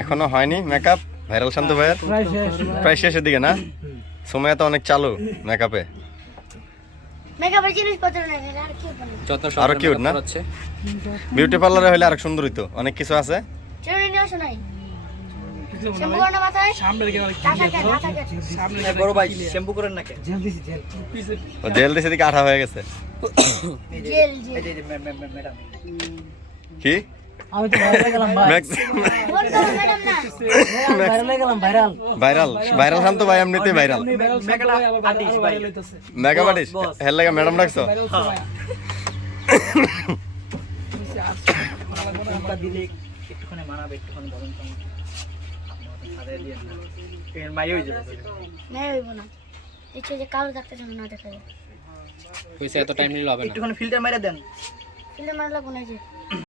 এখনো হয়নি makeup viral শান্ত ভাইয়ের? প্রায় শেষের দিকে না? সময় তো অনেক চালু মেকআপে। মেকআপের জিনিসপত্র নেই আর কি বলবো। আরো কিউট না? বিউটি পার্লারে হইলে আরো সুন্দরই তো, অনেক কিছু আছে। চুরি নিয়ে আসো নাই শ্যাম্পু করো না মাথায় সামনে দিকে সামনে বড় ভাই শ্যাম্পু করেন না কেন? ও জেল দিছে দিকে আঠা হয়ে গেছে। জেল এই যে ম্যাডাম কি আমি তো ভাইরাল গেলাম ভাই। ফোন করো ম্যাডাম না ভাইরাল গেলাম ভাইরাল। ভাইরাল ভাইরাল শান্ত ভাই এমনিতেই ভাইরাল। মেকআপ আর্টিস্ট হেল লাগা ম্যাডাম ডাকছো? দিলে একটুখানি মানাবে, একটুখানি বলেন তো আমাকে। সাদা দিয়ে না এর মাই হয়ে যাবে। না হইব না ইচ্ছে যে কালো থাকতে যেন না দেখা যায়। হইছে এত টাইম নিলে হবে না। একটুখানি ফিল্টার মেরে দেন। ফিল্ম মারলা কোন যে